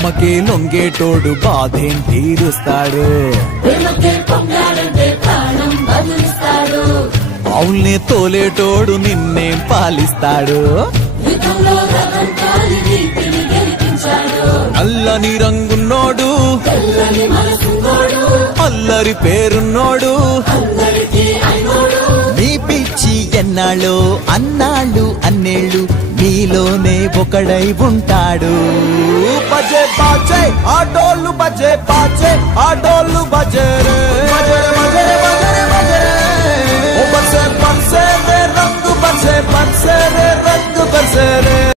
ప్రేమకే లొంగేటోడు బాధేం తీరుస్తాడు. అవుల్నే తోలేటోడు నిన్నేం పాలిస్తాడు. నల్లని రంగున్నోడు అల్లరి పేరున్నోడు మీ పిచ్చి ఎన్నాళ్ళు అన్నాళ్ళు అన్నేళ్ళు మీలోనే ఒకడై ఉంటాడు. బజే బాజే ఆటోళ్ళు బజే బాజే ఆటోళ్ళు బజే రే బర్సే బర్సే రే రంగు బర్సే బర్సే రే రంగు బర్సే